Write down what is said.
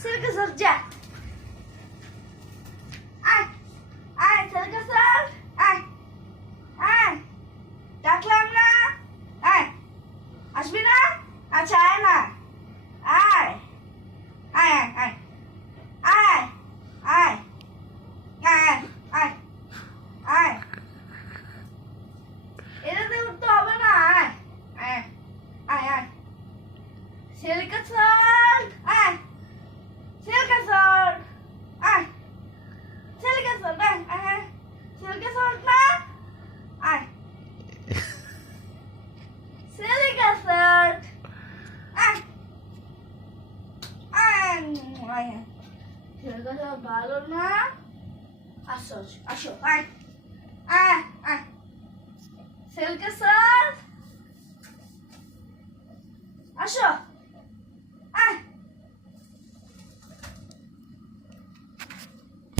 Silke sir যা আয় আয় silke sir আয় আয় ডাকলাম না আয় আসবি না আচ্ছা আয় না আয় আয় আয় আয় আয় আয় আয় আয় এটাতে উঠতে হবে না আয় আয় আয় আয় silke sir আয় silke sir আয় silke sir আয় আয় silke sir না আয় silke sir আয় আয় আয় silke sir ভালো না আসো আসো আয় আয় আয় silke sir